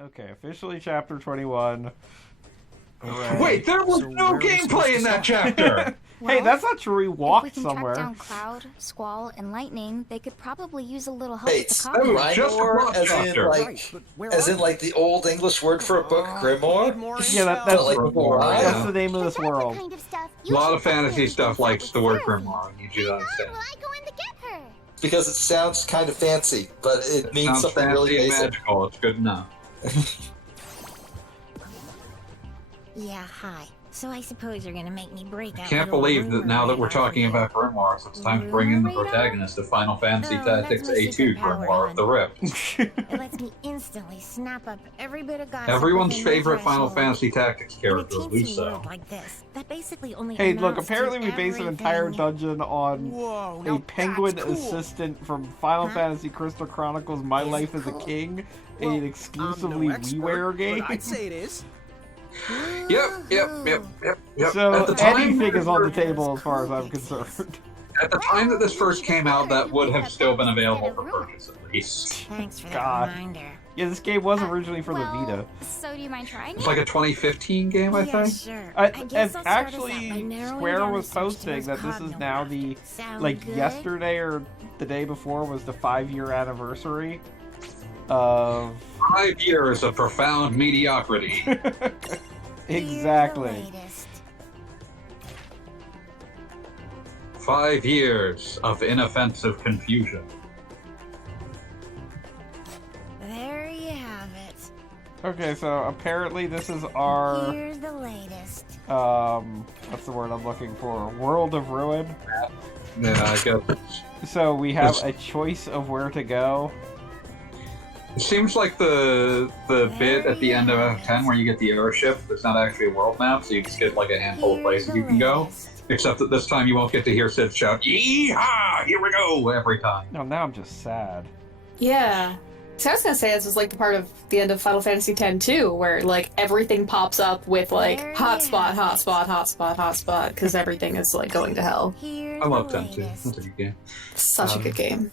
Okay, officially chapter 21. Hooray. Wait, there was no gameplay in that chapter! Hey, that's not true. We If we walked can somewhere. track down Cloud, Squall, and Lightning, they could probably use a little help Wait, with the that was copy. just a Grimoire, rough as in chapter. like the old English word for a book, Grimoire? Yeah, that's like Grimoire, that's yeah. the name of this world. A lot of fantasy stuff likes the word grimoire, you do understand. Because it sounds kind of fancy, but it means Sounds something really fancy and basic. magical, it's good enough. Yeah, hi. So I suppose you're gonna make me break out. Can't little believe that rumor now that we're radar talking for you. about grimoires, it's time to bring in the protagonist of Final Fantasy Oh, that's Tactics my A2 superpower, Grimoire of the Rift. It lets me instantly snap up every bit of gossip. Everyone's within my favorite Final threshold. Fantasy Tactics In a character, teensy Luso. world like this, that basically only Hey, look, amounts to apparently we base an entire everything. dungeon on Whoa, a now penguin that's cool. assistant from Final Fantasy Crystal Chronicles My Is Life it as a cool? King, Well, an I'm exclusively no expert, WiiWare game. But I'd say it is. Yep. So At the time, anything is on the table as far as I'm concerned. At the time that this first came out, that would have still been available for purchase, at least. Thanks for that God. reminder. Yeah, this game was originally for the Vita. So do you mind trying It's it? like a 2015 game, I Yeah, think. sure. I guess I'll start us out actually, by narrowing Square down was the search to posting those that this is cogno now graphs. the, Sound like, good? yesterday or the day before was the 5-year anniversary of... 5 years of profound mediocrity. Exactly. Here's the latest. 5 years of inoffensive confusion. There you have it. Okay, so apparently this is our, Here's the latest. what's the word I'm looking for? World of Ruin. Yeah, I guess. So we have a choice of where to go. It seems like the bit at the end of F10 where you get the airship, there's not actually a world map, so you just get like a handful of places you can go. Except that this time you won't get to hear Sid shout, "Yeehaw! Here we go!" every time. No, now I'm just sad. Yeah. So I was gonna say this was like the part of the end of Final Fantasy X too, where like everything pops up with like There you hotspot, have it. hotspot, because everything is like going to hell. Here's I love the 10 too. latest. That's a good game. Such a good game.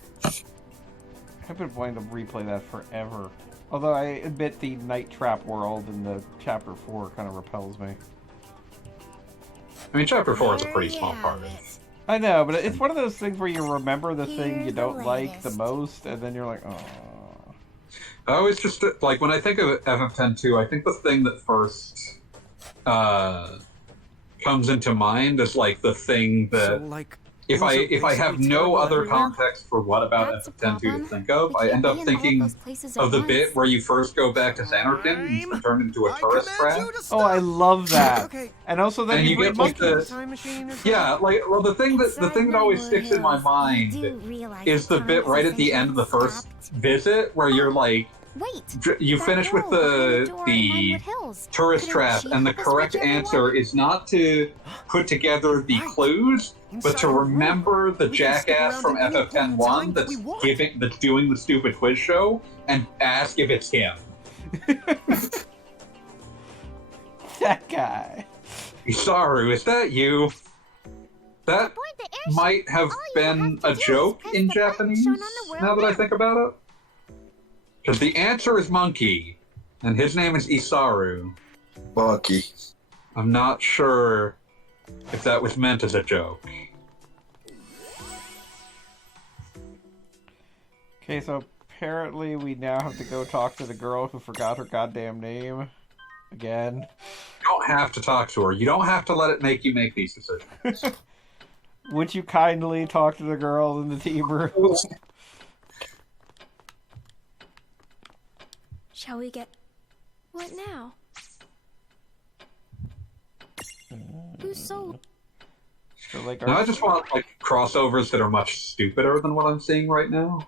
I've been wanting to replay that forever. Although I admit the Night Trap world in the Chapter 4 kind of repels me. I mean, Chapter 4 is a There pretty you small have part of it. it. I know, but it's one of those things where you remember the thing you Here's the don't like the latest. most, and then you're like, oh. I always just, like, when I think of FF10 2, I think the thing that first comes into mind is, like, the thing So, that, like, if those are I have basically no terrible other everywhere? context for what about That's a FF10 2 to problem. think of, We I can't end be up in all thinking those places at of the once. bit where you first go back to Xanarkand and turn into a I tourist command trap. you to Oh, I stop. love that. Okay. And also then And you you bring get, like, monkeys. Time machine or something? Yeah, like, well, the thing that always sticks in my mind is the bit right at the end of the first visit where you're like, Wait. you that finish with girl behind door in the Vinewood Hills. tourist Couldn't trap, she and the help us correct reach answer everyone? is not to put together the clues, but to remember the We can stick jackass around from at any point in time FF10-1 that we want. that's doing the stupid quiz show and ask if it's him. That guy. Isaru, is that you? That Aboard the airship, might have all you been have to a do is joke press in the button Japanese, shown on the world now that I map. think about it. Because the answer is Monkey, and his name is Isaru. Monkey. I'm not sure if that was meant as a joke. Okay, so apparently we now have to go talk to the girl who forgot her goddamn name. Again. You don't have to talk to her. You don't have to let it make you make these decisions. Would you kindly talk to the girl in the team room? Shall we get... What now? Who's so... So, like, Now I just want like crossovers that are much stupider than what I'm seeing right now.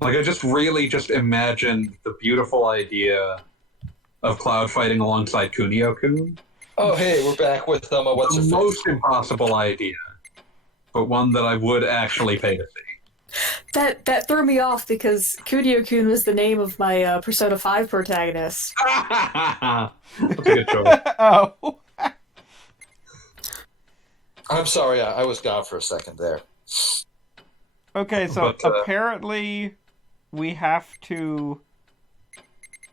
Like I just really just imagined the beautiful idea of Cloud fighting alongside Kunio-kun. Oh, hey, we're back with what's her The face? most impossible idea, but one that I would actually pay to see. That threw me off because Kunio-kun was the name of my Persona 5 protagonist. That's a good choice. Oh. I'm sorry, I was gone for a second there. Okay, so But, apparently we have to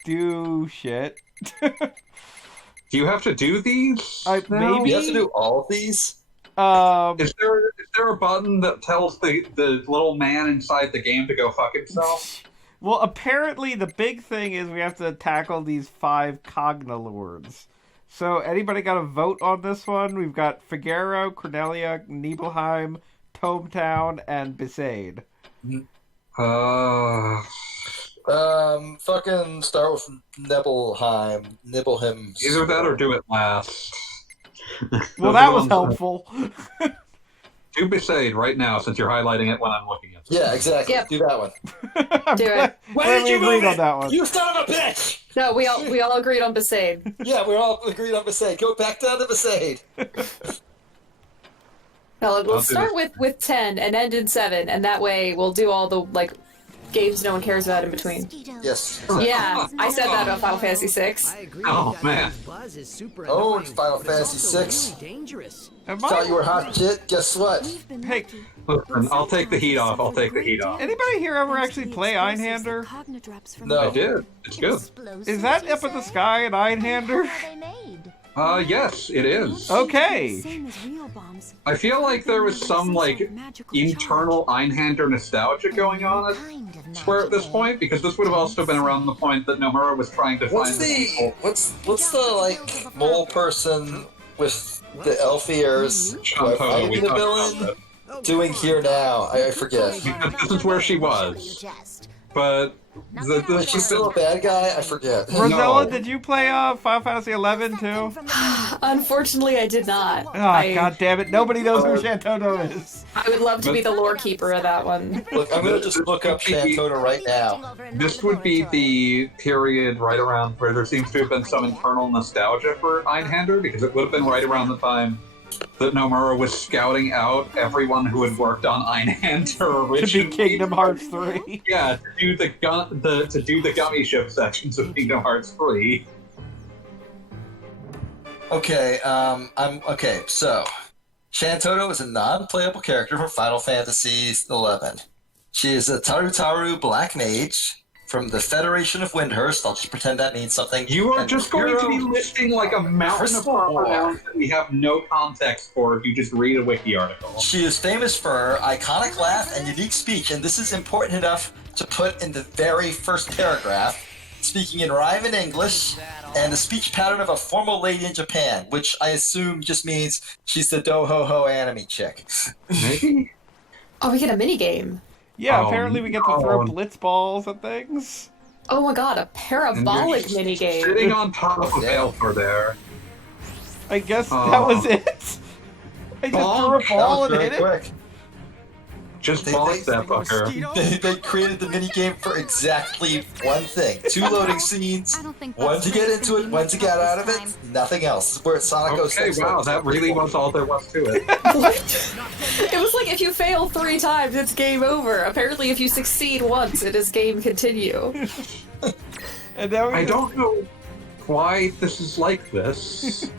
do shit. Do you have to do these? Maybe. You have to do all of these? Is there a button that tells the little man inside the game to go fuck himself? Well, apparently the big thing is we have to tackle these 5 Cognalords. So anybody got a vote on this one? We've got Figaro, Cornelia, Nibelheim, Tometown, and Besaid. Fucking start with Nibelheim. Either that or do it last. Well, that was helpful. Do Besaid right now, since you're highlighting it when I'm looking at it. Yeah, exactly. Yep. Do that one. Do it. Why Glad did we you agreed move on it? that one. You son of a bitch! No, we all agreed on Besaid. Yeah, we're all agreed on Besaid. Go back down to Besaid. No, we'll I'll do start this. with 10 and end in 7, and that way we'll do all the games no one cares about in between. Yes. Yeah, I said that about Final Fantasy VI. Oh, man. Oh, it's Final Fantasy VI. Am Thought you I... were hot shit. Guess what? Hey, Listen, I'll take the heat off. anybody here ever actually play Einhander? No. I did. It's good. Is that up in the sky in Einhander? Yes, it is. Okay. I feel like there was some, internal Einhander nostalgia going on at Square at this point, because this would have also been around the point that Nomura was trying to What's find what's the mole person with the elf ears Shanto, we fighting the talked villain about that. doing here now? I forget. This is where she was. But Is she still a bad guy? I forget. Rosella, did you play Final Fantasy 11 too? Unfortunately, I did not. Ah, god damn it! Nobody knows who Shantoto is. I would love to be the lore keeper of that one. Look, I'm gonna just look up Shantota right now. this would be the period right around where there seems to have been some internal nostalgia for Einhander, because it would have been right around the time that Nomura was scouting out everyone who had worked on Einhander To originally. be Kingdom Hearts 3. Yeah, to do the gummy ship sections of Kingdom Hearts 3. Okay, so Shantota is a non-playable character from Final Fantasy XI. She is a Tarutaru Black Mage from the Federation of Windhurst. I'll just pretend that means something. You are And just going to be listing like a mountain of Crystal War. pronouns that we have no context for if you just read a wiki article. She is famous for her iconic laugh and unique speech, and this is important enough to put in the very first paragraph. Speaking in rhyme and English, and the speech pattern of a formal lady in Japan, which I assume just means she's the do-ho-ho anime chick. Maybe? Oh, we get a minigame. Yeah, Oh, apparently we get to throw blitz balls at things. Oh my god, a parabolic minigame. Sitting on top of a Balefur there. I guess Oh. that was it. I just threw a ball That was and very hit it. quick. Just bonk that fucker. They created the minigame for exactly one thing. 2 loading scenes, one to get into it, one to get out of it, nothing else. Where Sonic 06 Okay, wow, that really was all there was to it. What? It was like if you fail 3 times, it's game over. Apparently, if you succeed once, it is game continue. And now we I just- don't know why this is like this.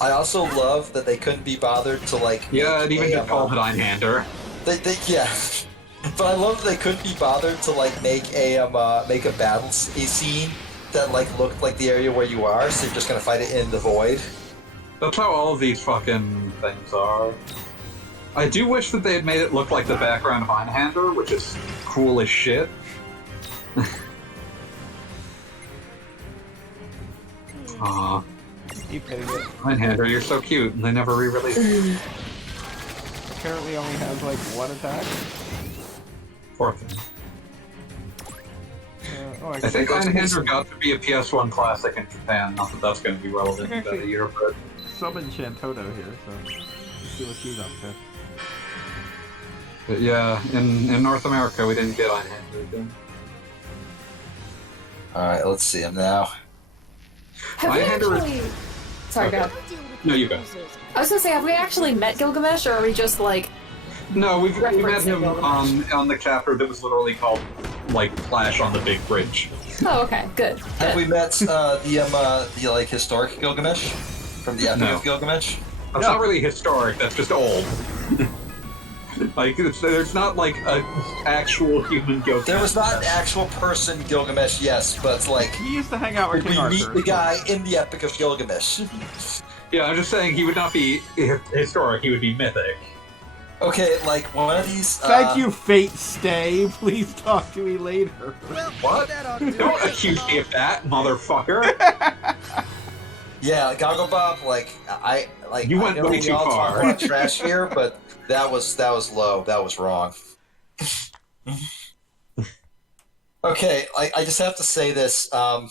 I also love that they couldn't be bothered to Yeah, make and even a, just called it Einhander. yeah. But I love that they couldn't be bothered to make a battle scene that looked like the area where you are, so you're just gonna fight it in the void. That's how all of these fucking things are. I do wish that they had made it look like the background of Einhander, which is cool as shit. Aw, keep hitting it. Einhander, you're so cute, and they never re-released it. Apparently only has 1 attack. Poor thing. Oh, I think Einhander got to be a PS1 classic in Japan. Not that that's going to be relevant in about a year, but summon Shantoto here, so let's see what she's up to. But yeah, in North America, we didn't get Einhander again. Alright, let's see him now. Have we Einhander is- actually... Sorry, go ahead. No, you go. I was gonna say, have we actually met Gilgamesh, or are we just No, we met Referencing him Gilgamesh. on the chapter that was literally called, Clash on the Big Bridge. Oh, okay, good. Have we met the historic Gilgamesh from the Epic No. of Gilgamesh? That's not really historic, that's just old. Like, there's not like an actual human Gilgamesh. There was not an actual person Gilgamesh, yes, but like He used to hang out with we King meet Arthur. the guy in the Epic of Gilgamesh. Yeah, I'm just saying he would not be historic, he would be mythic. Okay, like one of these. Thank you, Fate Stay. Please talk to me later. What? Don't accuse me of that, motherfucker. Yeah, Goggle Bob. Like I like. You I went know way we too all talk far. about trash here, but that was low. That was wrong. Okay, I just have to say this. I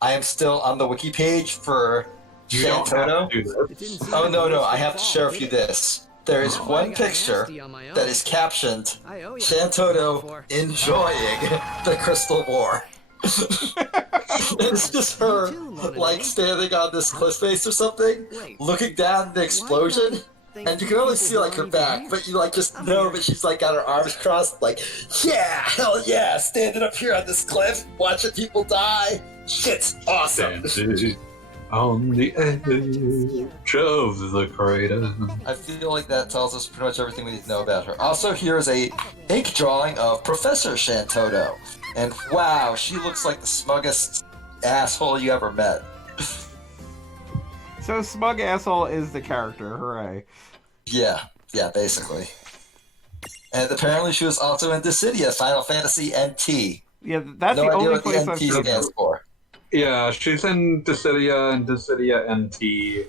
am still on the wiki page for You don't Shantoto. have to do this. Oh no, I have to share with you this. There is one picture that is captioned Shantoto enjoying the Crystal War. It's just her, like, standing on this cliff face or something, looking down the explosion, and you can only see, like, her back, but you, like, just know that she's, like, got her arms crossed, like, yeah, hell yeah, standing up here on this cliff, watching people die. Shit's awesome. Dancing on the edge of the crater. I feel like that tells us pretty much everything we need to know about her. Also, here is a ink drawing of Professor Shantoto. And wow, she looks like the smuggest asshole you ever met. So Smug Asshole is the character, hooray. Yeah, basically. And apparently she was also in Dissidia, Final Fantasy NT. Yeah, that's No the idea only what the place I've NT seen stands her. for. Yeah, she's in Dissidia and Dissidia NT.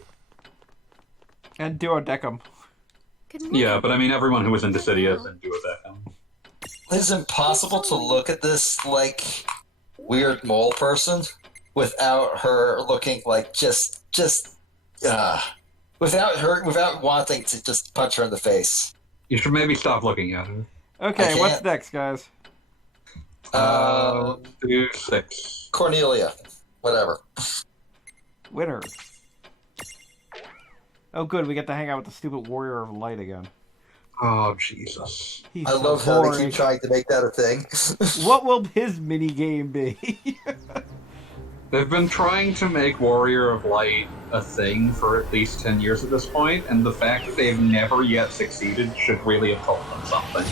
And Duodecum. Yeah, but I mean, everyone who was in Dissidia is in Duodecum. It's impossible to look at this, like, weird mole person without her looking like without wanting to just punch her in the face. You should maybe stop looking at her. Okay, what's next, guys? Let's do 6. Cornelia. Whatever. Winners. Oh, good, we get to hang out with the stupid Warrior of Light again. Oh, Jesus. He's I so love how they boring. keep trying to make that a thing. What will his mini game be? They've been trying to make Warrior of Light a thing for at least 10 years at this point, and the fact that they've never yet succeeded should really have told them something.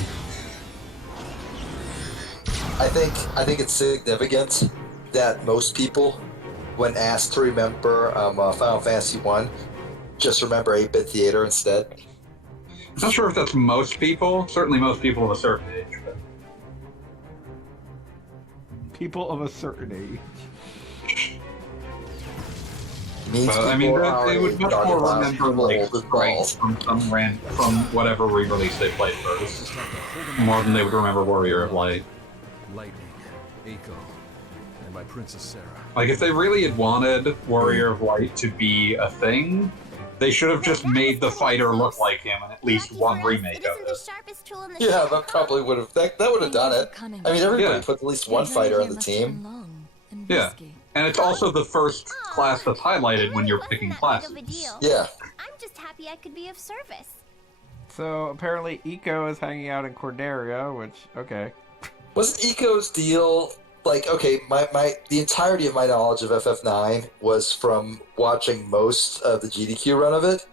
I think it's significant that most people, when asked to remember Final Fantasy 1, just remember 8-bit theater instead. Not sure if that's most people. Certainly most people of a certain age. But... People of a certain age. Means I mean, people our they would age much are more allowed remember people like old as sprites balls. from whatever re-release they played first, more than they would remember Warrior of Light. Lightning, Eiko, and my Princess Sarah. Like, if they really had wanted Warrior of Light to be a thing, they should have just made the fighter look like him in at least one remake of it. Yeah, that probably would have that would have done it. I mean, everybody Yeah. puts at least one fighter on the team. Yeah, and it's also the first class that's highlighted when you're picking classes. Yeah. I'm just happy I could be of service. So apparently Eco is hanging out in Corneria, which, okay. Wasn't Eco's deal like, okay, the entirety of my knowledge of FF9 was from watching most of the GDQ run of it,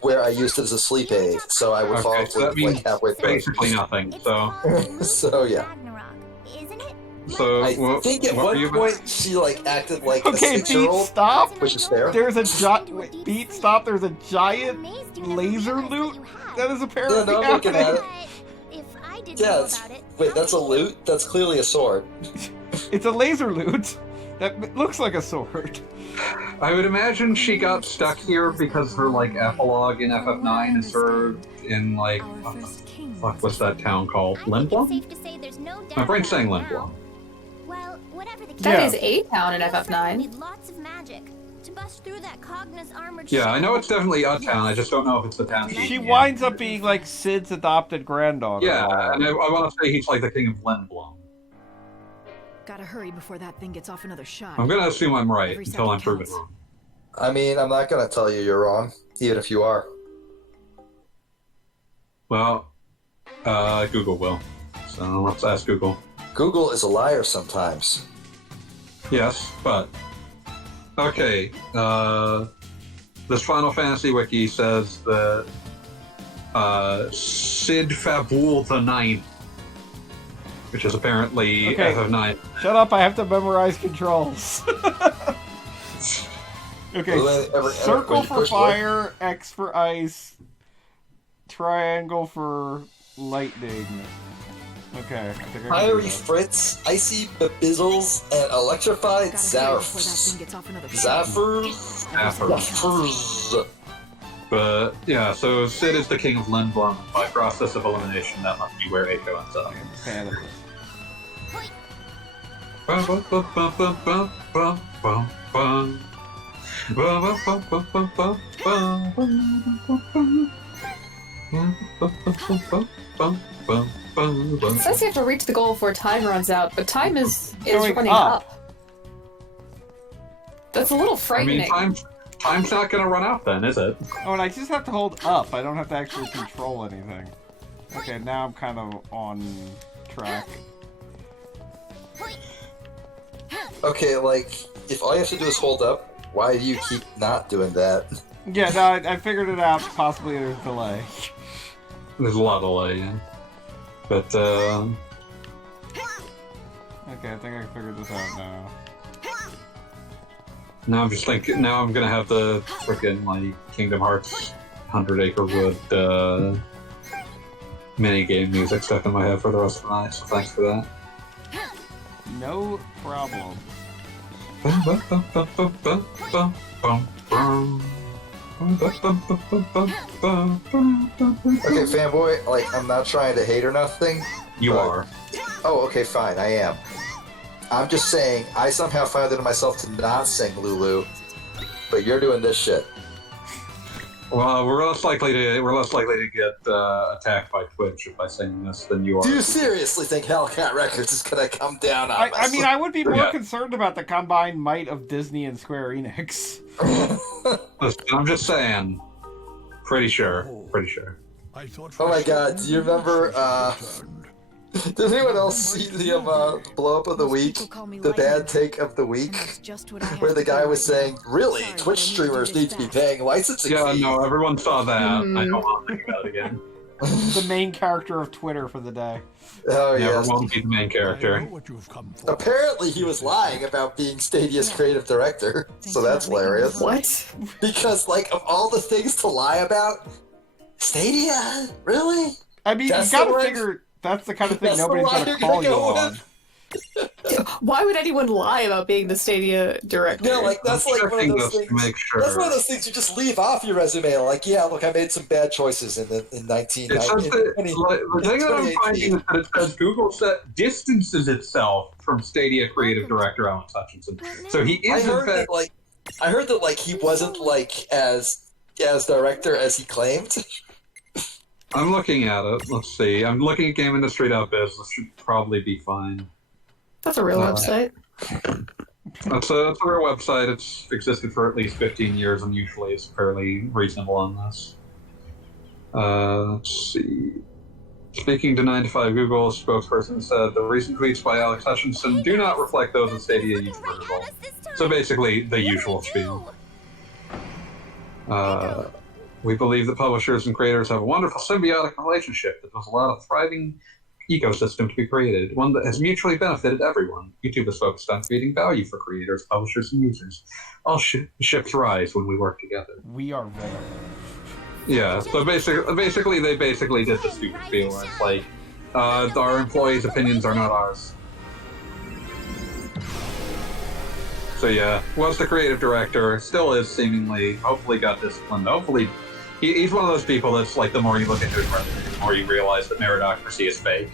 where I used it as a sleep aid, so I would fall Okay, so that asleep like means halfway through. basically nothing. So, So yeah. Isn't it? so I what, think at what were one you point she like acted like a Okay, Beat, 6-year-old, stop! which is fair. There's a Beat, stop! There's a giant laser loot that is apparently Yeah, no, I'm looking happening. at it. If I didn't Yeah, know it's, about it, wait, that's a loot? That's clearly a sword. It's a laser loot that looks like a sword. I would imagine she got stuck here because her like epilogue in FF9 is her in like what the fuck was that town called? I think it's Lindblom? safe to say there's no doubt My brain's saying about it Lindblom. now. Well, whatever the case, That Yeah. is A-Town in we FF9. need lots of magic to bust through that Cogna's armored Yeah, shell. I know it's definitely a town. I just don't know if it's the town. She in. winds up being like Sid's adopted granddaughter. Yeah, and I want to say he's like the king of Lindblom. Gotta hurry before that thing gets off another shot. I'm gonna assume I'm right Every until I'm second proven counts. wrong. I mean, I'm not gonna tell you you're wrong, even if you are. Well, Google will. So let's ask Google. Google is a liar sometimes. Yes, but okay. This Final Fantasy wiki says that Sid Fabul the Ninth, which is apparently Okay. FF9. Shut up, I have to memorize controls. Okay, circle for fire, X for ice, triangle for lightning. Okay, I think I can do Fiery that. Fritz, Icy Bizzles, and Electrified Gotta hurry before that Zarfs. thing gets off another Zaffers. But yeah, so Sid is the king of Lindblom. By process of elimination, that must be where Eiko ends up. Fan of this. It says you have to reach the goal before time runs out, but time is Going running up. up. That's a little I frightening. mean, time's not gonna run out then, is it? Oh, and I just have to hold up. I don't have to actually control anything. Okay, now I'm kind of on track. Okay, like, if all you have to do is hold up, why do you keep not doing that? Yeah, no, I figured it out. Possibly there's delay. There's a lot of delay, yeah. But, Okay, I think I figured this out now. now I'm just thinking, now I'm gonna have the frickin', like, Kingdom Hearts 100 Acre Wood, minigame music stuck in my head for the rest of the night, so thanks for that. No problem. Okay, fanboy, like, I'm not trying to hate or nothing. You but- are. Oh, okay, fine, I am. I'm just saying, I somehow found it in myself to not sing Lulu, but you're doing this shit. Well, we're less likely to get attacked by Twitch if I sing this than you are. Do you seriously think Hellcat Records is gonna come down on I mean, I would be more Yeah. concerned about the combined might of Disney and Square Enix. Listen, I'm just saying. Pretty sure. Oh my god, do you remember, did anyone else see the blow up of the week? The bad take of the week? Where the guy was saying, really, Twitch streamers need to be paying licensing Yeah, fees. no, everyone saw that. I don't want to think about it again. The main character of Twitter for the day. Oh, Never yes. won't be the main character. Apparently he was lying about being Stadia's creative director, so that's hilarious. What? Because, like, of all the things to lie about, Stadia? Really? I mean, That's you gotta the one- figure that's the kind of thing that's the nobody's line gonna you're call gonna you go on. with? Why would anyone lie about being the Stadia director? No, like, that's I'm like one of checking those this things. to make sure. That's one of those things you just leave off your resume. Like, yeah, look, I made some bad choices in 1990. It says that, the thing that I'm finding is that it says Google distances itself from Stadia creative director Alan Hutchinson. So he I is in heard fact. that like he wasn't like as director as he claimed. I'm looking at it. Let's see. I'm looking at GameIndustry.biz. This should probably be fine. That's a real website. It's a real website. It's existed for at least 15 years and usually is fairly reasonable on this. Let's see. Speaking to 9 to 5 Google, spokesperson said the recent tweets by Alex Hutchinson do not reflect those of Stadia YouTuber Google. So basically, the usual spiel. We believe that publishers and creators have a wonderful symbiotic relationship that has allowed a thriving ecosystem to be created, one that has mutually benefited everyone. YouTube is focused on creating value for creators, publishers, and users. All ships rise when we work together. We are Venom. Yeah, so basically they did the stupid spiel where it's like, our employees' opinions are not ours. So yeah, was the creative director, still is seemingly, hopefully got disciplined, hopefully he's one of those people that's like, the more you look into his resume, the more you realize that meritocracy is fake.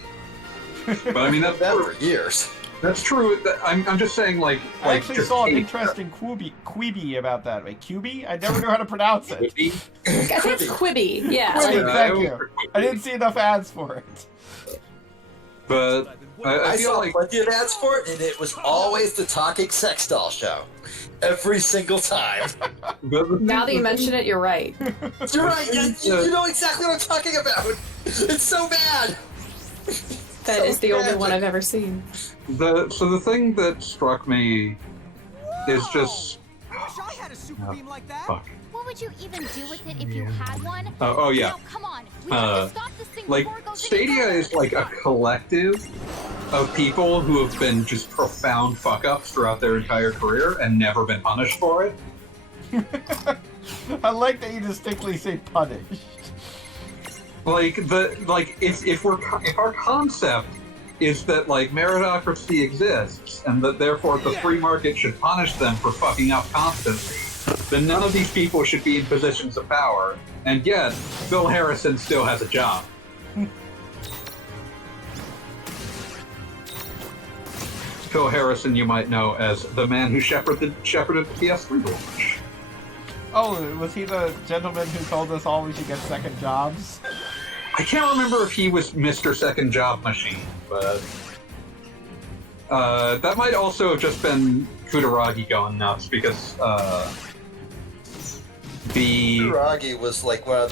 But I mean, that's That true. for years. That's true. I'm just saying, like I actually just saw an hate interesting Quibi about that. Wait, Quibi? I never knew how to pronounce it. I think it's Quibi. Yeah. Quibi, like- thank you. I didn't see enough ads for it. But I feel saw like plenty of ads for it, and it was always the talking sex doll show. Every single time. Now that you mention it, you're right. You're right. You know exactly what I'm talking about. It's so bad. That So is the only tragic. one I've ever seen. so the thing that struck me is just I had a super beam like that. fuck. What were would you even do with it if you had one? Oh yeah. Now, come on. We have to stop this thing before it goes any Stadia further. is like a collective of people who have been just profound fuck-ups throughout their entire career and never been punished for it. I like that you distinctly say punished. If our concept is that like meritocracy exists and that therefore the free market should punish them for fucking up constantly, then none of these people should be in positions of power. And yet, Phil Harrison still has a job. Phil Harrison, you might know as the man who shepherded the PS3 launch. Oh, was he the gentleman who told us all we should get second jobs? I can't remember if he was Mr. Second Job Machine, but that might also have just been Kutaragi going nuts because Kuragi was like one of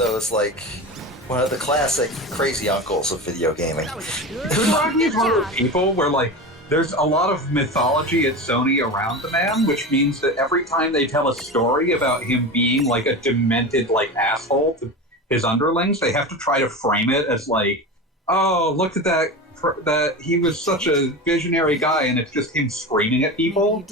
the classic crazy uncles of video gaming. Kutaragi is one of those people where like there's a lot of mythology at Sony around the man, which means that every time they tell a story about him being like a demented like asshole to his underlings, they have to try to frame it as like, oh, look at that he was such a visionary guy, and it's just him screaming at people.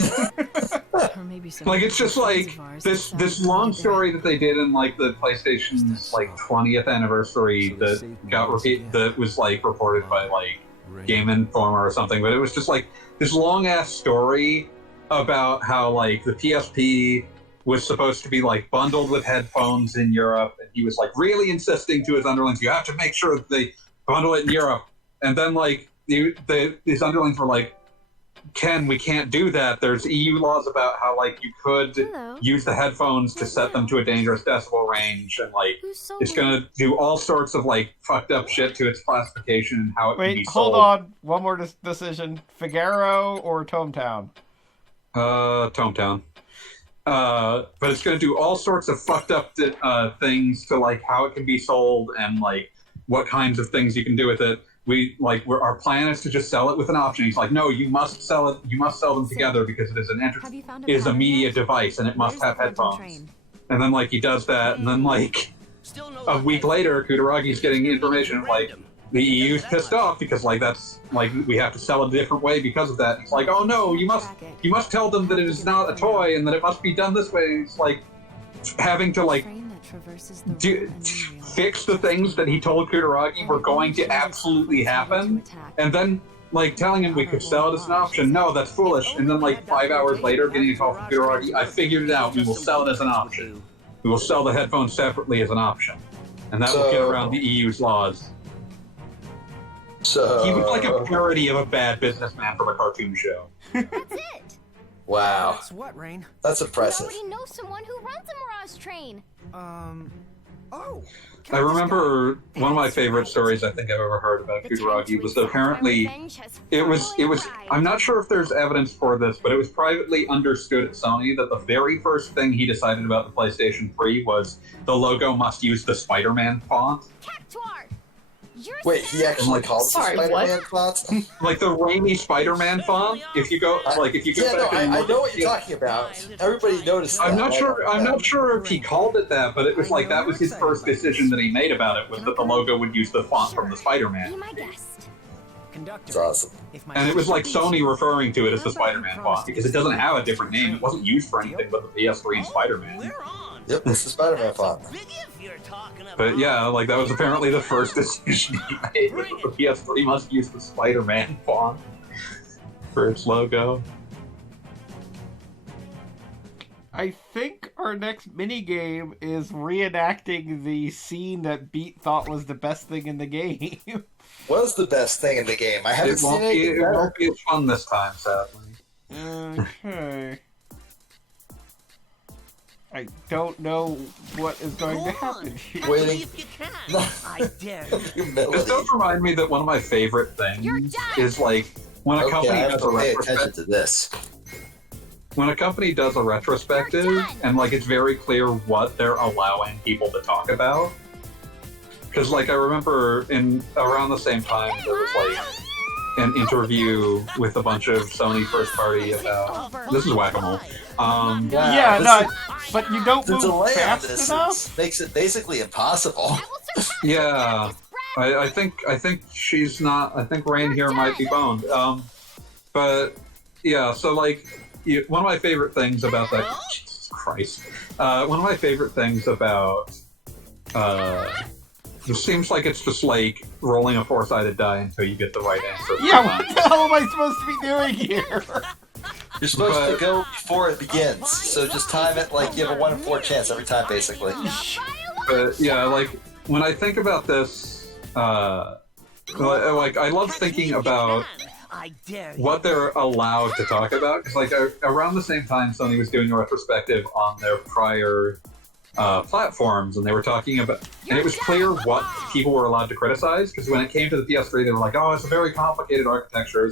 Like it's just like this long story that they did in like the PlayStation's like 20th anniversary that was like reported by like Game Informer or something, but it was just like this long ass story about how like the PSP was supposed to be like bundled with headphones in Europe, and he was like really insisting to his underlings, you have to make sure that they bundle it in Europe. And then like these underlings were like, Ken, we can't do that. There's EU laws about how like you could use the headphones to set them to a dangerous decibel range, and like it's gonna do all sorts of like fucked up shit to its classification and how it can be sold. Hold on. One more decision. Figaro or Tometown? Tometown. But it's gonna do all sorts of fucked up things to like how it can be sold and like what kinds of things you can do with it. Our plan is to just sell it with an option. He's like, no, you must sell it. You must sell them together because it is a media device and it must have headphones. And then like he does that, and then like a week later, Kutaragi's getting information like the EU's pissed off because like that's like we have to sell it a different way because of that. It's like, oh no, you must tell them that it is not a toy and that it must be done this way. It's like having to like fix the things that he told Kutaragi were going to absolutely happen, and then like telling him we could sell it as an option. No, that's foolish. And then like 5 hours later, getting a call from Kutaragi, I figured it out. We will sell it as an option. We will sell the headphones separately as an option, and that will get around the EU's laws. So he was like a parody of a bad businessman from a cartoon show. That's it. Wow. That's what, Rain? That's impressive. We already know someone who runs a Mirage train. Oh. I remember one of my favorite stories I think I've ever heard about Kutaragi was that apparently it was I'm not sure if there's evidence for this, but it was privately understood at Sony that the very first thing he decided about the PlayStation 3 was the logo must use the Spider-Man font. Cactuar! Wait, he actually called it Spider-Man font? Like the Raimi Spider-Man font. If you go back and I know what you're talking about. Everybody noticed that. I'm not sure if he called it that, but it was like that was his first decision that he made about it, was that the logo would use the font from the Spider-Man. Be my guest. It's awesome. And it was like Sony referring to it as the Spider-Man font because it doesn't have a different name. It wasn't used for anything but the PS3 and Spider-Man. Yep, it's the Spider-Man font. But yeah, like that was apparently the first decision he made, was that the PS3 must use the Spider-Man font for its logo. I think our next minigame is reenacting the scene that Beat thought was the best thing in the game. Was the best thing in the game. I haven't seen anything It won't be as fun this time, sadly. Okay. I don't know what is going to happen here. Waiting. I dare you. Humility. This does remind me that one of my favorite things is like when a company I have does to a pay attention retrospective. to this. When a company does a retrospective and like it's very clear what they're allowing people to talk about. Because like I remember around the same time there was like an interview with a bunch of Sony first party about this is whack-a-mole. But you don't The move delay on fast this enough. makes it basically impossible. Yeah, I think she's not. I think Rain here might be boned. But yeah, so like one of my favorite things about that. Jesus Christ. One of my favorite things about it seems like it's just like rolling a 4-sided die until you get the right answer. Yeah, what the hell am I supposed to be doing here? You're supposed to go before it begins, so just time it like you have a 1 in 4 chance every time, basically. But yeah, like when I think about this, like I love thinking about what they're allowed to talk about. Because like around the same time, Sony was doing a retrospective on their prior platforms, and they were talking about, and it was clear what people were allowed to criticize. Because when it came to the PS3, they were like, "Oh, it's a very complicated architecture.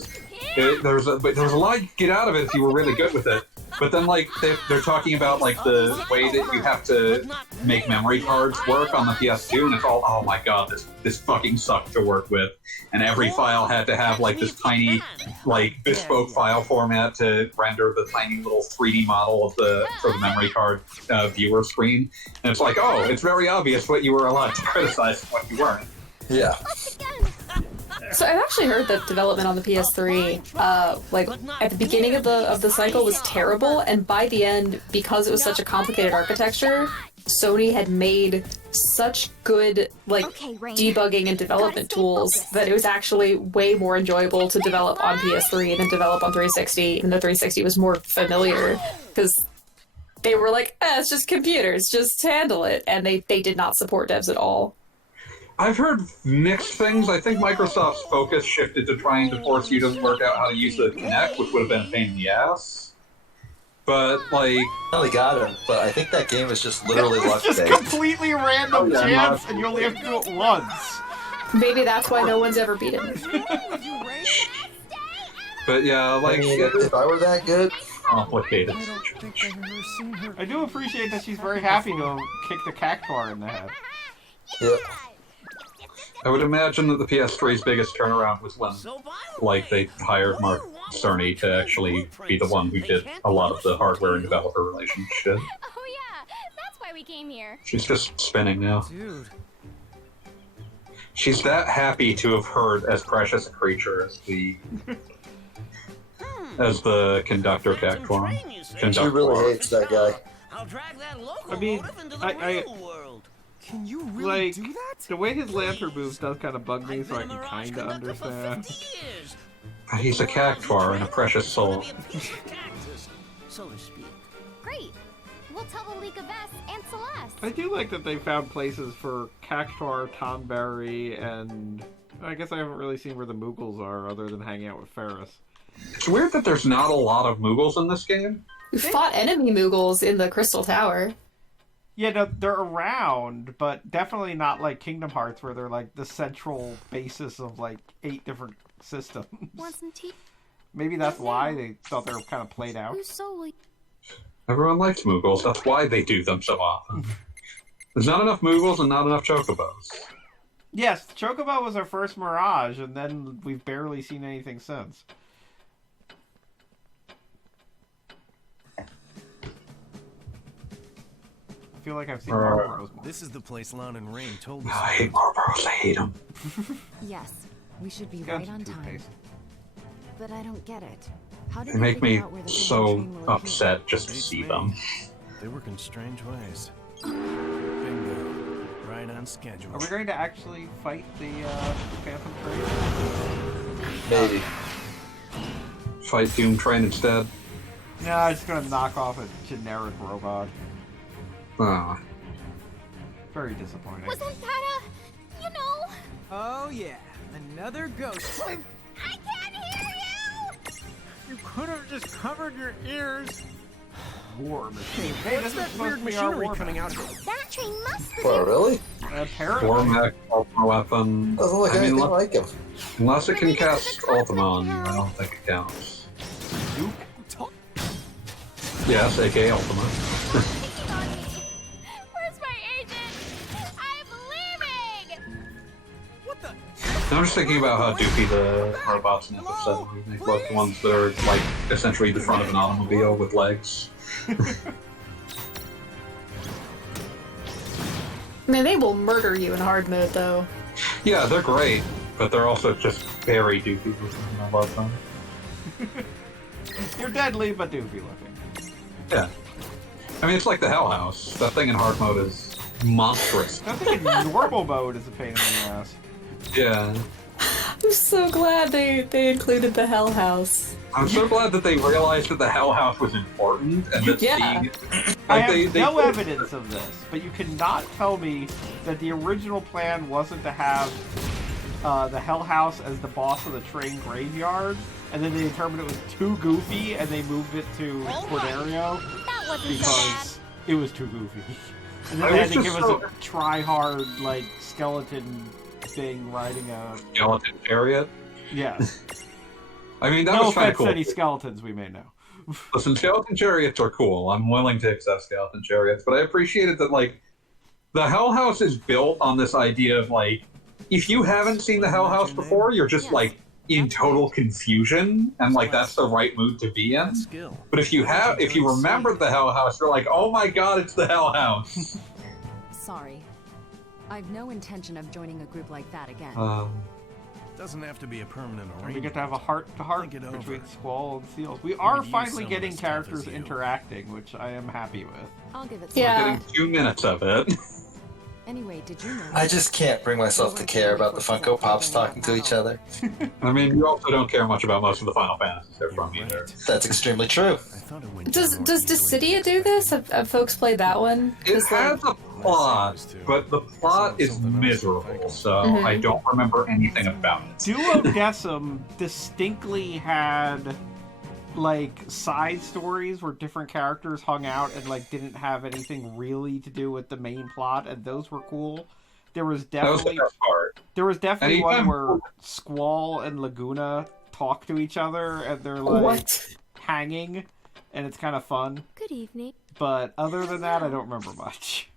There's a lot you could get out of it if you were really good with it." But then, like, they're talking about, like, the way that you have to make memory cards work on the PS2, and it's all, oh my god, this fucking sucked to work with. And every file had to have, like, this tiny, like, bespoke file format to render the tiny little 3D model for the memory card viewer screen. And it's like, oh, it's very obvious what you were allowed to criticize and what you weren't. Yeah. So I've actually heard that development on the PS3, like at the beginning of the cycle was terrible, and by the end, because it was such a complicated architecture, Sony had made such good like debugging and development tools that it was actually way more enjoyable to develop on PS3 than develop on 360, and the 360 was more familiar because they were like, it's just computers, just handle it, and they did not support devs at all. I've heard mixed things. I think Microsoft's focus shifted to trying to force you to work out how to use the Kinect, which would have been a pain in the ass. But, like... I only got him, but I think that game is just literally It's just luck-based. completely random chance, and you only have to do it once. Maybe that's why no one's ever beat him. But yeah, like... I mean, if I were that good... Complicated. I do appreciate that she's very happy to kick the cactuar in the head. Yeah. I would imagine that the PS3's biggest turnaround was when, like, they hired Mark Cerny to actually be the one who did a lot of the hardware and developer relationship. Oh yeah, that's why we came here. She's just spinning now. Dude. She's that happy to have heard as precious a creature as the conductor cactuar. She really hates that guy. I mean, Can you really like, do that? the way his lantern moves does kind of bug me, so I can kind of understand. But he's a cactuar and a precious soul. Great. We'll tell the League of S and Celeste. I do like that they found places for Cactuar, Tonberry, and I guess I haven't really seen where the Moogles are other than hanging out with Ferris. It's weird that there's not a lot of Moogles in this game. We fought enemy Moogles in the Crystal Tower. Yeah, no, they're around, but definitely not like Kingdom Hearts, where they're like the central basis of like 8 different systems. Want some tea? Maybe that's why they thought they were kind of played out. Who's so like... Everyone likes Moogles, that's why they do them so often. There's not enough Moogles and not enough Chocobos. Yes, Chocobo was our first Mirage, and then we've barely seen anything since. I feel like I've seen Marlboros more. This is the place Lon and Rain told us. I hate Marlboros, I hate them. Yes, we should be Got right some on time. toothpaste. But I don't get it. How did They make figure me out where the so train will appear? upset just to see them. They work in strange ways. Bingo. Right on schedule. Are we going to actually fight the Phantom Train? Maybe. Fight Doom Train instead. No, I'm just going to knock off a generic robot. Ah. Very disappointing. Wasn't that a... you know... Oh yeah, another ghost. I can't hear you! You could have just covered your ears. War machine. Hey, Hey, what's this that is weird supposed to be our machinery war coming out? That train must have Oh, really? Apparently. War Ultima Weapon. Doesn't look I mean, anything like him. unless it can cast Ultima on you, I don't think it counts. Yes, aka Ultima. Where's my agent? I'm leaving! What the? I'm just thinking about how doofy the robots in episode remake look. The ones that are like essentially the front of an automobile with legs. I mean, they will murder you in hard mode, though. Yeah, they're great, but they're also just very doofy looking. I love them. You're deadly, but doofy looking. Yeah. I mean, it's like the Hell House. That thing in hard mode is monstrous. I think in normal mode is a pain in the ass. Yeah. I'm so glad they included the Hell House. I'm so glad that they realized that the Hell House was important and that Yeah. I have no evidence of this, but you cannot tell me that the original plan wasn't to have the Hell House as the boss of the train graveyard, and then they determined it was too goofy and they moved it to Corderio because it was too goofy. And then they had to give us a try-hard, like, skeleton thing riding a... skeleton chariot? Yes. I mean, that no was kind of offense cool. to any skeletons we may know. Listen, skeleton chariots are cool. I'm willing to accept skeleton chariots, but I appreciated that, like, the Hell House is built on this idea of, like, if you haven't seen the Hell House before, you're just, like, in total confusion, and, like, that's the right mood to be in. But if you remember the Hell House, you're like, oh my god, it's the Hell House! Sorry. I've no intention of joining a group like that again. Doesn't have to be a permanent arrangement. We get to have a heart-to-heart between Squall and Seals. We are finally getting characters interacting, which I am happy with. I'll give it We're getting 2 minutes of it. Anyway, did you know? I just can't bring myself to care about the Funko Pops talking to each other. I mean, you also don't care much about most of the Final Fantasies they're from either. That's extremely true. Does Dissidia do this? Have folks played that one? It has a plot, but the plot is miserable, so I don't remember anything about it. Duodecim distinctly had like side stories where different characters hung out and like didn't have anything really to do with the main plot, and those were cool. There was definitely one where Squall and Laguna talk to each other and they're like hanging, and it's kind of fun. Good evening. But other than that, I don't remember much.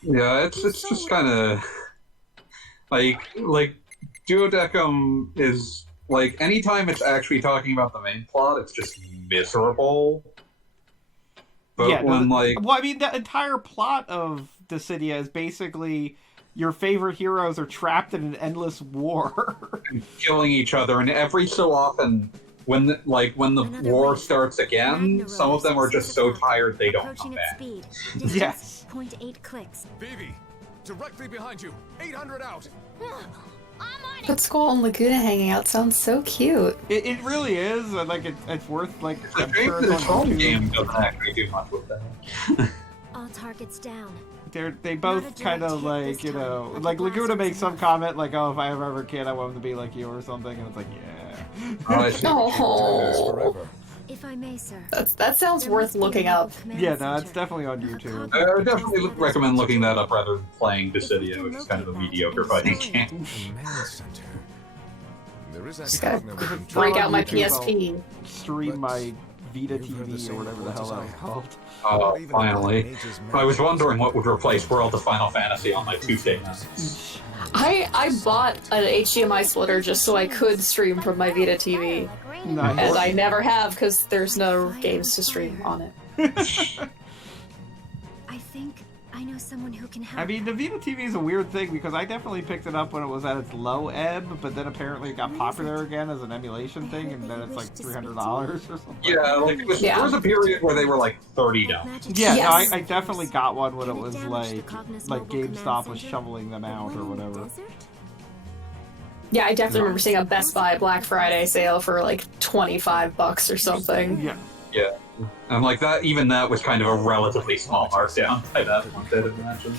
Yeah, it's just kind of like Duodecim is like anytime it's actually talking about the main plot, it's just miserable. But yeah, when well, I mean, the entire plot of Dissidia is basically your favorite heroes are trapped in an endless war, and killing each other, and every so often, when the war starts again, some of them are just so tired they don't come back. Yes. 0.8 clicks. Phoebe, directly behind you. 800 out. But Squall and Laguna hanging out sounds so cute. It really is. Like it's worth like. I'm sure The it's on home YouTube. game doesn't actually do much with that. All targets down. They both kind of like, you know, like Laguna makes some comment like, "Oh, if I ever have a kid, I want him to be like you" or something, and it's like, yeah. Oh. If I may, sir. That sounds worth looking up. Yeah, no, it's definitely on YouTube. I would definitely recommend looking that up rather than playing Dissidia, which is kind of a mediocre fighting game. Just gotta break out my PSP. Stream my Vita TV or whatever the hell that was called. Oh, finally. I was wondering what would replace World of Final Fantasy on my Tuesday night. I bought an HDMI splitter just so I could stream from my Vita TV. Nice. And I never have because there's no games to stream on it. I think I know someone who can help. I mean, the Vita TV is a weird thing because I definitely picked it up when it was at its low ebb, but then apparently it got popular again as an emulation thing, and then it's like $300 or something. Yeah, like there was a period where they were like $30. Yeah, no, I definitely got one when it was like GameStop was shoveling them out or whatever. Yeah, I definitely remember seeing a Best Buy Black Friday sale for like $25 or something. Yeah. Yeah. And like that, even that was kind of a relatively small markdown by that point, I'd imagine.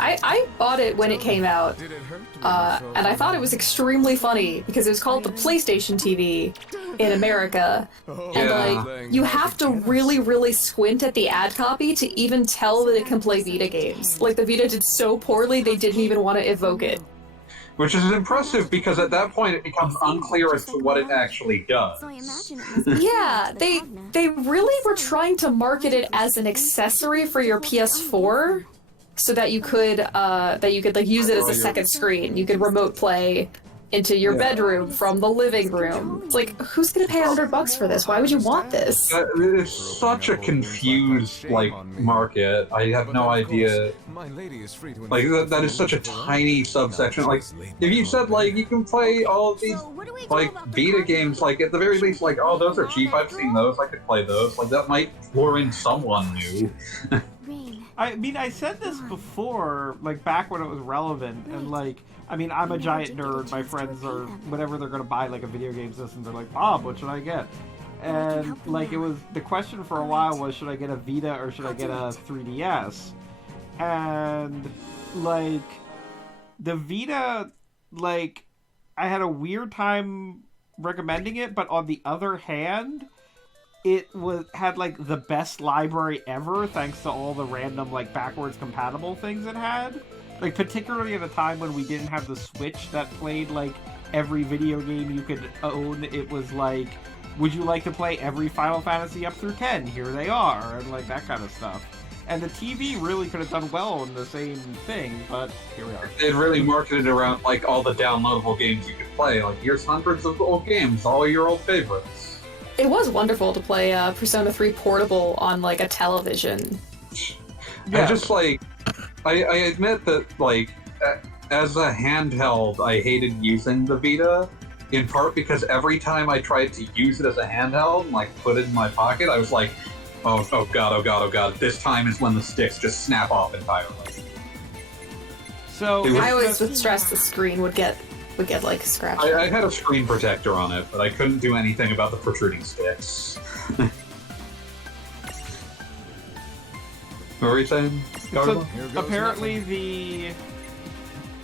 I bought it when it came out, and I thought it was extremely funny because it was called the PlayStation TV in America, and like you have to really, really squint at the ad copy to even tell that it can play Vita games. Like the Vita did so poorly they didn't even want to evoke it. Which is impressive because at that point it becomes unclear as to what it actually does. Yeah, they really were trying to market it as an accessory for your PS4, so that you could like use it as a second screen. You could remote play into your bedroom from the living room. It's like, who's gonna pay $100 for this? Why would you want this? It's such a confused like market. I have no idea. Like that is such a tiny subsection. Like if you said like you can play all of these like Vita games, like at the very least, like oh those are cheap. I've seen those. I could play those. Like that might lure in someone new. I mean, I said this before, like back when it was relevant, and like, I mean, I'm a giant nerd. My friends are, whenever they're gonna buy like a video game system, they're like, Bob, what should I get? And like, it was the question for a while was, should I get a Vita or should I get a 3DS? And like, the Vita, like, I had a weird time recommending it, but on the other hand, it had like the best library ever thanks to all the random like backwards compatible things it had. Like particularly at a time when we didn't have the Switch that played like every video game you could own. It was like, would you like to play every Final Fantasy up through 10? Here they are, and like that kind of stuff. And the TV really could have done well on the same thing, but here we are. It really marketed around like all the downloadable games you could play. Like here's hundreds of old games, all your old favorites. It was wonderful to play Persona 3 Portable on, like, a television. Yeah. I just, like... I admit that, like, as a handheld, I hated using the Vita, in part because every time I tried to use it as a handheld and, like, put it in my pocket, I was like, oh god, this time is when the sticks just snap off entirely. So... I always would stress the screen would get like scratched. I had a screen protector on it, but I couldn't do anything about the protruding sticks. What were you saying? So apparently the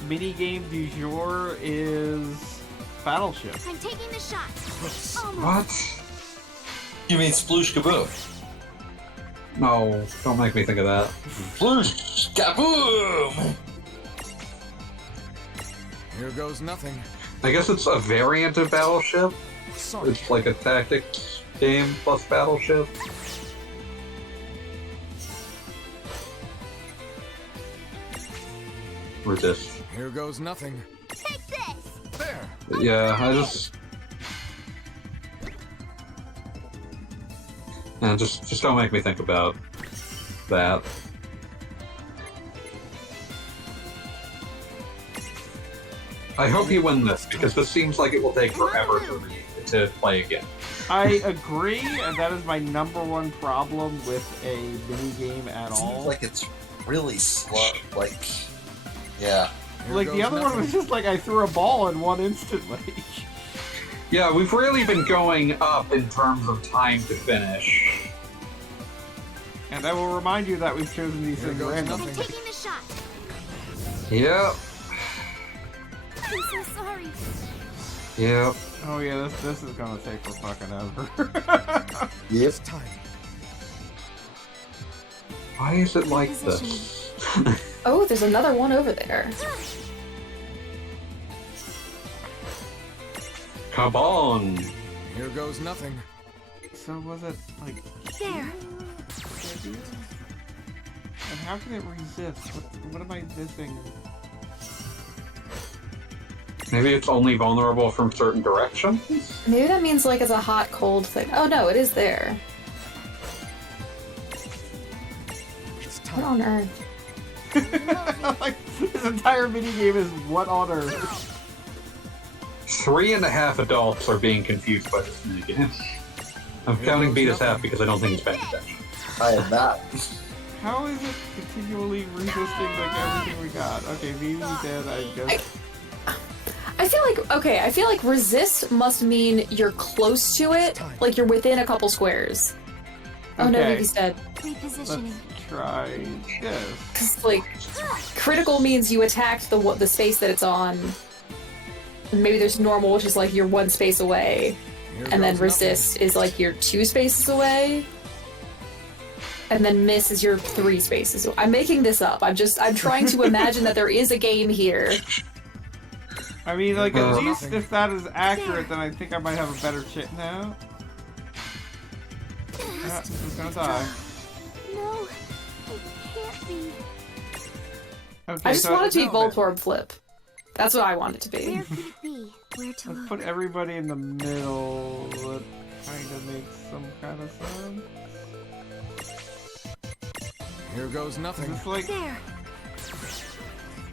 mini game du jour is Battleship. I'm taking the shot. What? You mean Sploosh Kaboom? No, don't make me think of that. Sploosh Kaboom! Here goes nothing. I guess it's a variant of Battleship. It's like a tactics game plus Battleship. Resist. Here goes nothing. Take this. There. Yeah, I just... Yeah, just don't make me think about that. I hope you win this, because this seems like it will take forever to play again. I agree, and that is my number one problem with a mini game at all. Seems like it's really slow. Like, yeah. Like the other one was just like I threw a ball and won instantly. Yeah, we've really been going up in terms of time to finish. And I will remind you that we've chosen these things randomly. I'm taking the shot. Yep. I'm so sorry. Yep. Oh yeah, this is gonna take for fucking ever. Yep. Time. Why is it like this? Oh, there's another one over there. Come on. Here goes nothing. So was it like There. and how can it resist? What am I missing? Maybe it's only vulnerable from certain directions? Maybe that means like it's a hot cold thing. Oh no, it is there. What on earth? Like this entire mini game is what on earth? 3.5 adults are being confused by this minigame. I'm counting beat as half because I don't think he's paying attention. I am not. How is it continually resisting like everything we got? Okay, Vivi dead, I guess. I feel like resist must mean you're close to it, like you're within a couple squares. Oh no, Okay. Vivi's dead. Repositioning. Let's try this. Cause like, critical means you attacked the space that it's on. Maybe there's normal, which is like you're one space away. And then resist is like you're 2 spaces away. And then miss is you're 3 spaces away. I'm making this up. I'm trying to imagine that there is a game here. I mean, like, at least if that is accurate, then I think I might have a better chance now. Yeah, I'm gonna die. No, it can't be. Okay, I just so want it to be no, Voltorb Flip. That's what I want it to be. Where could it be? Where to Let's look? put everybody in the middle. That kind of makes some kind of sense. Here goes nothing. It's like There.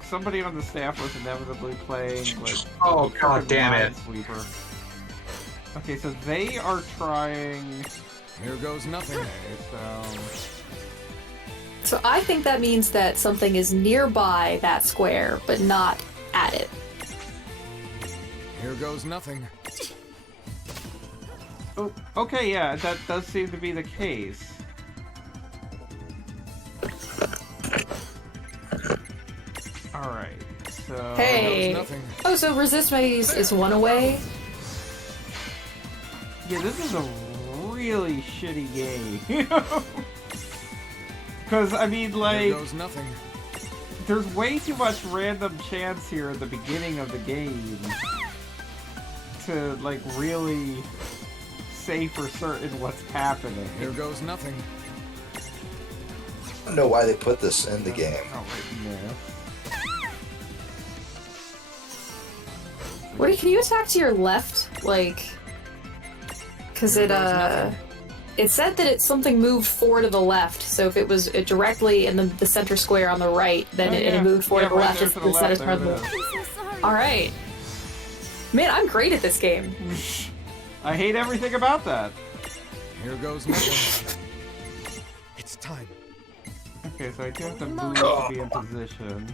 somebody on the staff was inevitably playing like. Oh, god damn it. Minesweeper. Okay, so they are trying. Here goes nothing. Okay, so. So I think that means that something is nearby that square, but not at it. Here goes nothing. Oh, okay, yeah, that does seem to be the case. Alright, so... Hey! nothing. Oh, so Resist Maze is one away? Yeah, this is a really shitty game. Because, I mean, Here like, goes nothing. there's way too much random chance here at the beginning of the game to, like, really say for certain what's happening. Here goes nothing. I don't know why they put this in the game. Oh, wait, yeah. Wait, can you attack to your left? Like... Because Here goes nothing. it said that something moved 4 to the left, so if it was directly in the center square on the right, then Oh, it moved 4 to the right left there to the instead of left, there it the is. I'm so sorry. Alright. Man, I'm great at this game. I hate everything about that. Here goes nothing. It's time. Okay, so I do have to move to be in position.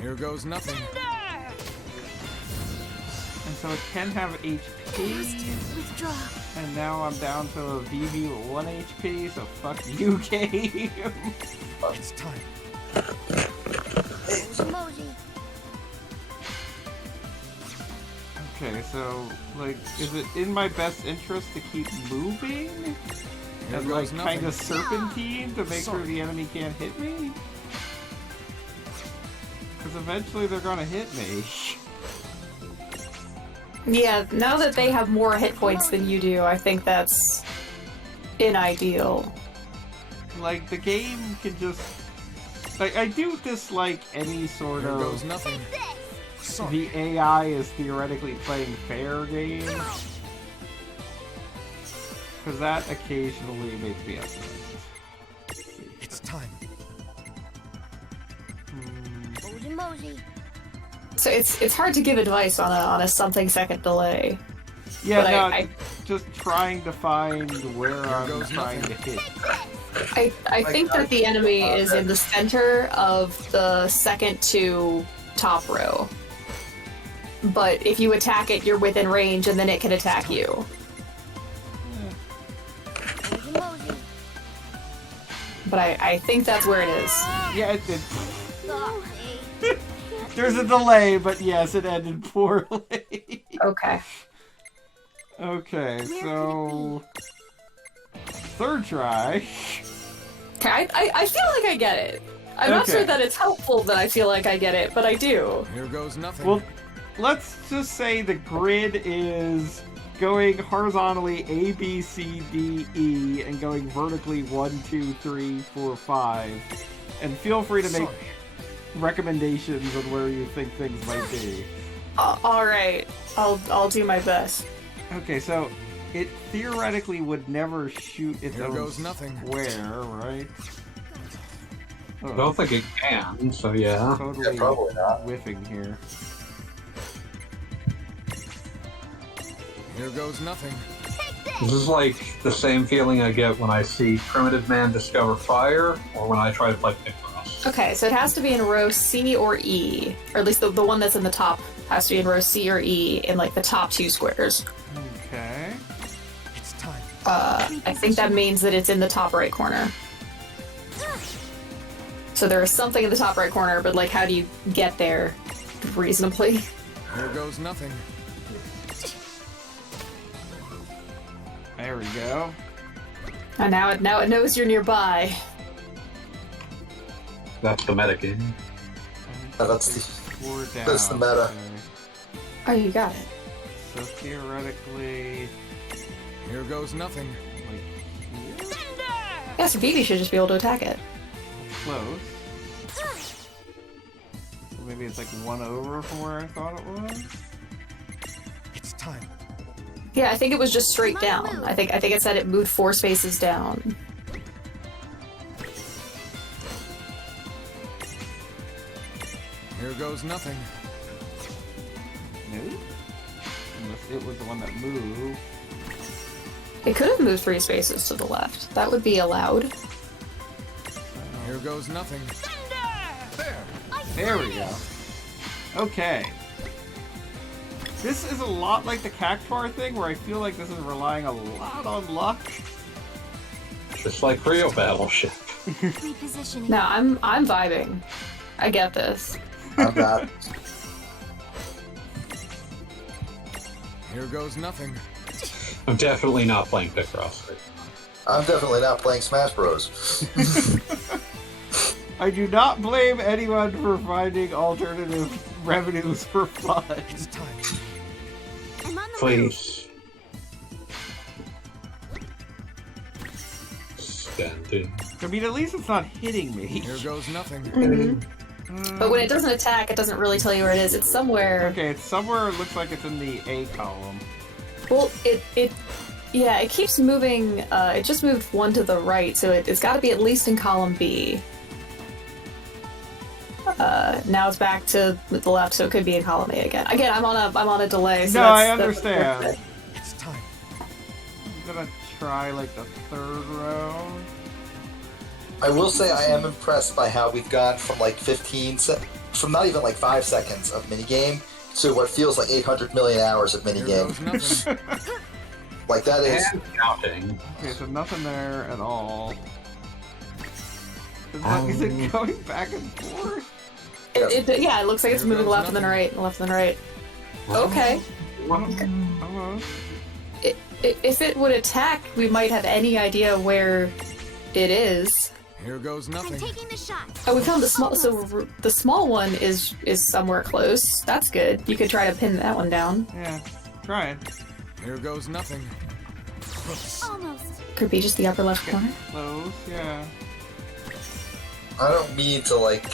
Here goes nothing. And so it can have HP, Withdraw. and now I'm down to a VV with 1 HP, so fuck you, game. It's time. Emoji. Okay, so, like, is it in my best interest to keep moving? Here And, like, goes nothing. kind of serpentine to make sure the enemy can't hit me? Because eventually they're gonna hit me. Yeah, now that they have more hit points than you do, I think that's unideal. Like, the game can just... Like, I do dislike any sort Here of... goes nothing. Sorry. The AI is theoretically playing fair games. Because that occasionally makes me upset. It's time. Emoji. So it's hard to give advice on a something second delay. Yeah, But no, I just trying to find where I'm goes trying to nothing. hit. I think that the enemy is in the center of the second to top row. But if you attack it, you're within range, and then it can attack you. Emoji. But I think that's where it is. Yeah, Sorry. there's a delay, but yes, it ended poorly. Okay. Okay, so... Third try. Okay, I feel like I get it. I'm not Okay. sure that it's helpful that I feel like I get it, but I do. Here goes nothing. Well, let's just say the grid is going horizontally A, B, C, D, E, and going vertically 1, 2, 3, 4, 5. And feel free to make Sorry. recommendations on where you think things might be. All right, I'll do my best. Okay, so it theoretically would never shoot its Here own goes nothing. square, right? I don't think it can, so yeah. Totally Yeah, probably not. whiffing here. Here goes nothing. This is like the same feeling I get when I see Primitive Man discover fire, or when I try to play Picross. Okay, so it has to be in row C or E, or at least the one that's in the top has to be in row C or E in like the top 2 squares. Okay. It's time. I think that means that it's in the top right corner. So there is something in the top right corner, but like how do you get there reasonably? Here goes nothing. There we go. And now it knows you're nearby. That's the meta game. That's the 4 down. that's the meta. Okay. Oh, you got it. So theoretically, Here goes nothing. like Yeah, so Vivi should just be able to attack it. Close. So maybe it's like 1 over from where I thought it was. It's time. Yeah, I think it was just straight down. I think it said it moved 4 spaces down. Here goes nothing. No? Unless it was the one that moved. It could have moved 3 spaces to the left. That would be allowed. Here goes nothing. There. There we go. Okay. This is a lot like the Cactuar thing, where I feel like this is relying a lot on luck. Just like Rio Battleship. Repositioning. No, I'm vibing. I get this. I'm not. Here goes nothing. I'm definitely not playing Picross. I'm definitely not playing Smash Bros. I do not blame anyone for finding alternative revenues for fun. It's time. I'm on the Please. Standing. I mean, at least it's not hitting me. Here goes nothing. But when it doesn't attack, it doesn't really tell you where it is. It's somewhere. Okay, it's somewhere. It looks like it's in the A column. Well, yeah, it keeps moving. It just moved 1 to the right, so it's got to be at least in column B. Now it's back to the left, so it could be in column A again. Again, I'm on a delay. So No, that's, I understand. That's It's time. I'm gonna try like the 3rd row. I will say I am impressed by how we've gone from like from not even like 5 seconds of minigame to what feels like 800 million hours of Here goes minigame. nothing. Like that is. And counting. Okay, so nothing there at all. Is it going back and forth? yeah, it looks like it's Here moving goes left and then nothing. right, left and then right. Okay. Almost. If it would attack, we might have any idea where it is. Here goes I'm nothing. taking the shot. Oh, we found the small. So the small one is somewhere close. That's good. You could try to pin that one down. Yeah, try it. Here goes nothing. Almost. Could be just the upper left corner. Close, yeah. I don't mean to like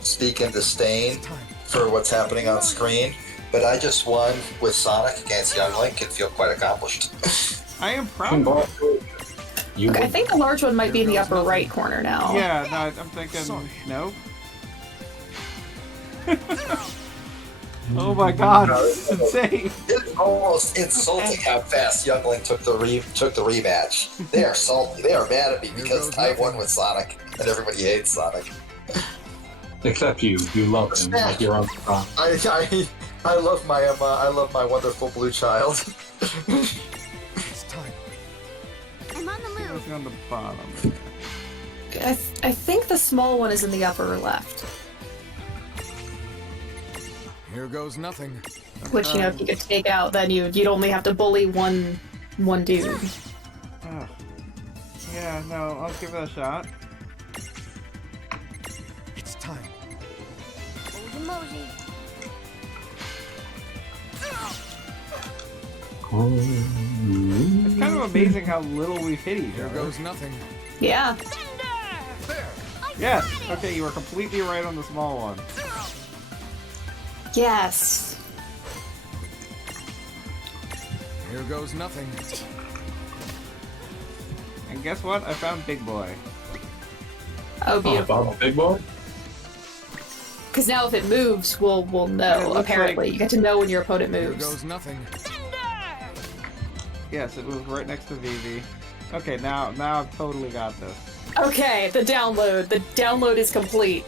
speak in disdain for what's happening on screen, but I just won with Sonic against Young Link and feel quite accomplished. I am proud of it. You Okay, I would- think the large one might be in the upper right corner now. Yeah, no, I'm thinking, nope. Oh my god, this is insane. It's almost insulting how fast Young Link took the rematch. They are salty. They are mad at me because I won with Sonic, and everybody hates Sonic. Except you love him like your own son. I love my wonderful blue child. It's time. I'm on the move. It's on the bottom. I think the small one is in the upper left. Here goes nothing. Which, you know, if you could take out, then you'd only have to bully one dude. Oh. Yeah, no, I'll give it a shot. It's time. Emoji. It's kind of amazing how little we've hit each Here other. goes nothing. Yeah. There. Yes, okay, you were completely right on the small one. Yes. Here goes nothing. And guess what? I found Big Boy. Oh, Oh, beautiful. Bob, big boy? Because now if it moves, we'll Yeah, it know, looks apparently. like- You get to know when your opponent Here moves. goes nothing. Yes, it was right next to Vivi. Okay, now I've totally got this. Okay, the download. The download is complete.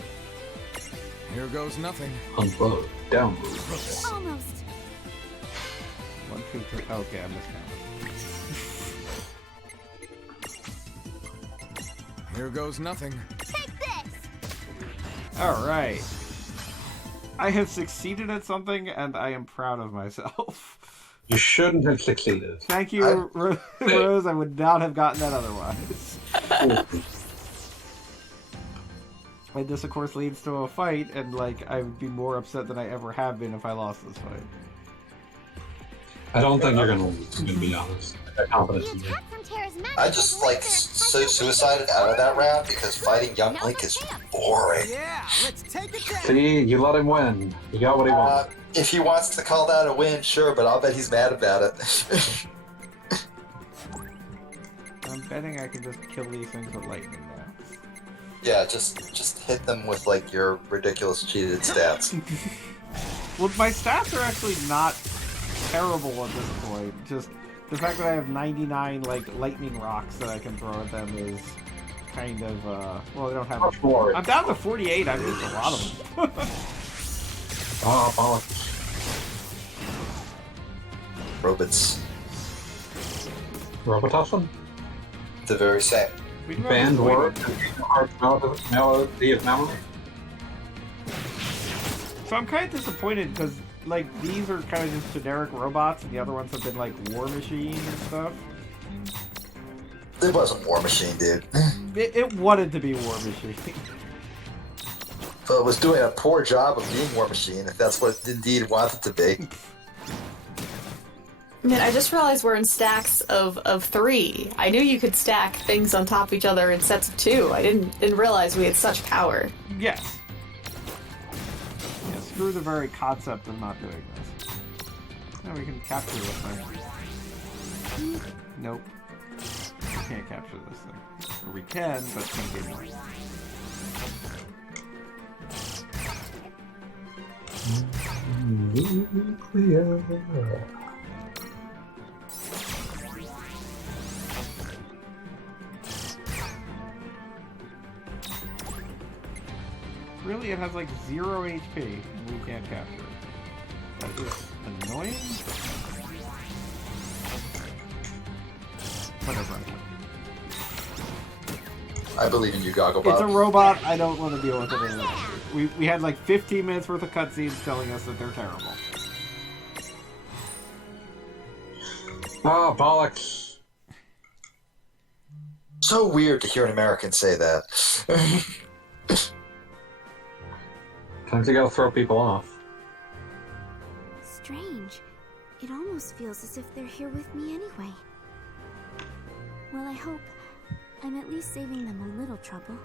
Here goes nothing. Unload. Download. Almost. 1, 2, 3. Okay, I miscounted. Here goes nothing. Take this. Alright. I have succeeded at something, and I am proud of myself. You shouldn't have succeeded. Thank you, Rose. I would not have gotten that otherwise. And this, of course, leads to a fight, and, like, I would be more upset than I ever have been if I lost this fight. I don't think you're gonna lose, to be honest. I got confidence The in you. attack from Terra's I just like suicided out of that round because fighting young Link is boring. Yeah, let's take it down. See, you let him win. He got what he wanted. If he wants to call that a win, sure, but I'll bet he's mad about it. I'm betting I can just kill these things with lightning now. Yeah, just hit them with like your ridiculous cheated stats. Well, my stats are actually not terrible at this point. Just the fact that I have 99 like lightning rocks that I can throw at them is kind of well, they don't have much more. I'm down to 48. I've used a lot of them. Oh, bollocks. Robots. Robotussin? The very same. Banned word. Melody of memory. So I'm kind of disappointed because like these are kind of just generic robots, and the other ones have been like War Machine and stuff. It wasn't War Machine, dude. It wanted to be War Machine. So it was doing a poor job of being War Machine, if that's what it indeed wanted to be. Man, I just realized we're in stacks of 3. I knew you could stack things on top of each other in sets of 2. I didn't realize we had such power. Yes. Yeah, screw the very concept of not doing this. Now we can capture this thing. Nope. We can't capture this thing. Or we can, but can't get more. Really, it has like 0 HP, and we can't capture it. That is annoying. Whatever. I believe in you, Goggle Bob. It's a robot. I don't want to deal with it anymore. We had like 15 minutes worth of cutscenes telling us that they're terrible. Oh, bollocks. So weird to hear an American say that. Sometimes you gotta throw people off. Strange. It almost feels as if they're here with me anyway. Well, I hope I'm at least saving them a little trouble.